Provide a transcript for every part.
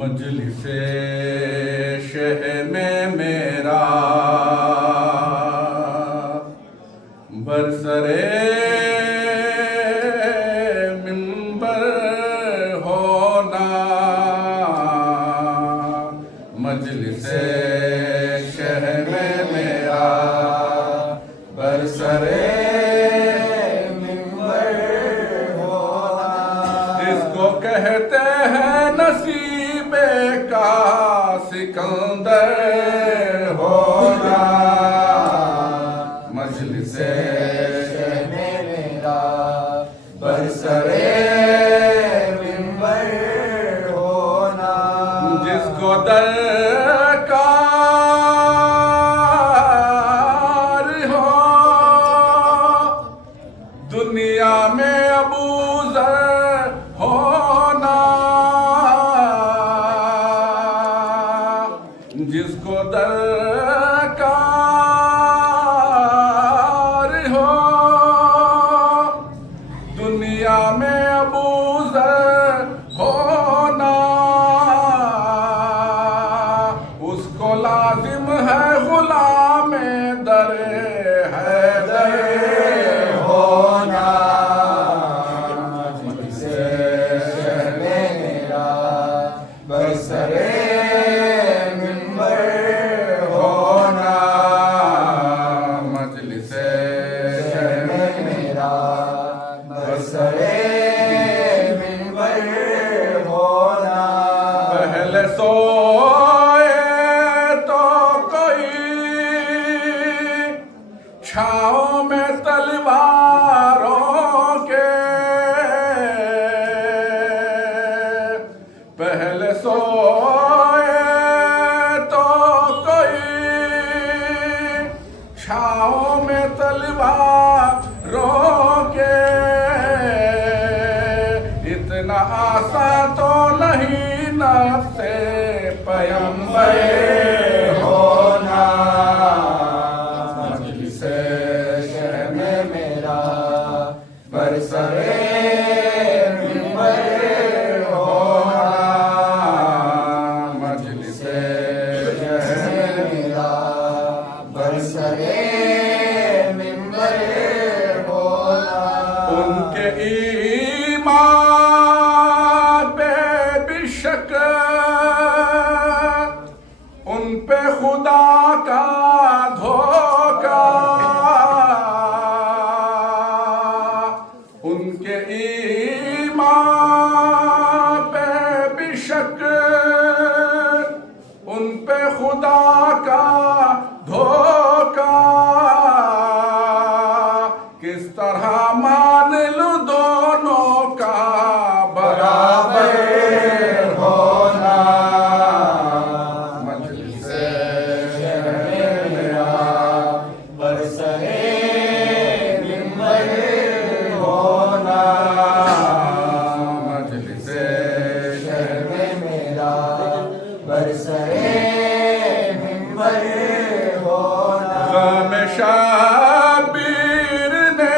मजलिसे शह में मेरा बरसरे मिंबर होना। मजलिसे शह में मेरा बरसरे मिंबर होना। इसको कहते हैं नसीबे का सिकंदर होना। मजलिसे मेरा बरसरे मिंबर होना। जिसको दरकार हो दुनिया में अबूज़र होना। जिसको दरकार हो दुनिया में अबूज़र होना। उसको लाजिम है गुलाम दर हैदर होना। मजलिसे मेरा बरसरे मिंबर होना। मजलिसे मेरा बरसरे मिंबर होना। पहले सोए तो कोई छाँव में तलवारों के। पहले सोए तो कोई छाँव में तलवारों के। इतना आसान तो नहीं नफ्से पैगंबर होना। मजलिसे में मेरा बरसरे मिंबर होना। मजलिसे मेरा बरसरे मिंबर होना। उनके ईमान पे बेशक उन पे खुदा का धोखा। उनके ईमान पे बेशक उन पे खुदा का धोखा। किस तरह मान लूं दोनों का बराबर होना। मजलिसे मेरा बरसरे मिंबर होना। मजलिसे मेरा बरसरे मिंबर होना। गम शाबीर ने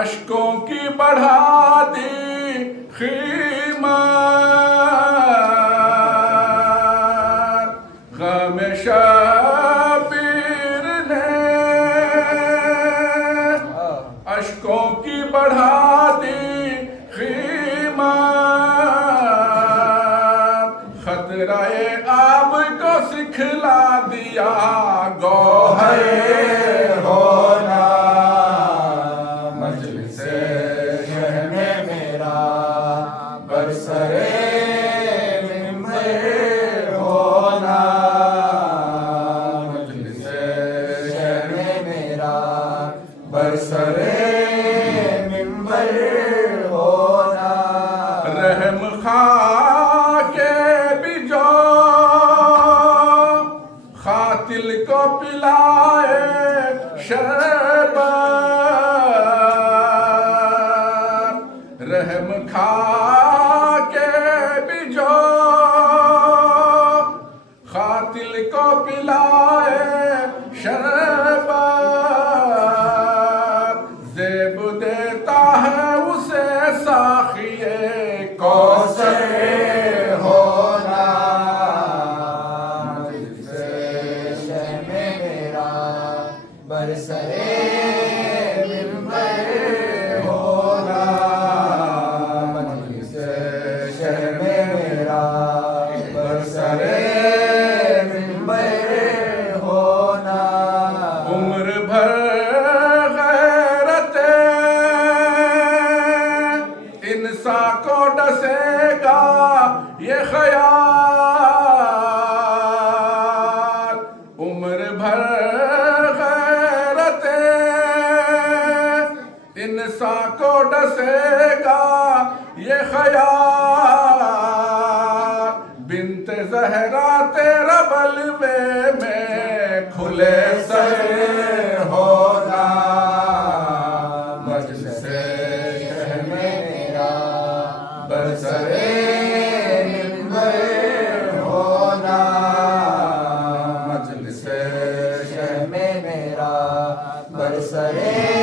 अश्कों की बढ़ा दी कीमत। गम शाबीर ने अश्कों की बढ़ा दी कीमत। खतराए आब को सिखला दिया गौहर होना। मजलिसे में मेरा बरसरे मिंबर होना। मजलिसे में मेरा बरसरे मिंबर होना। रहम खां के भी जो कातिल को पिलाए शर शरबत ज़ेब देता है उसे साखिए कौसर होना जिससे शहर में मेरा बरसरे मिंबर होना जिससे शहर में मेरा बरसरे मिंबर होना उम्र भर गैरते इंसान को डसेगा ये ख्याल उम्र भर गैरते इंसान को डसेगा ये ख्याल बिन्त ज़हरा तेरा बलवे में खुले सर होना मजलिसे शहर में मेरा बरसरे मिंबर होना मजलिसे शहर में मेरा बरसरे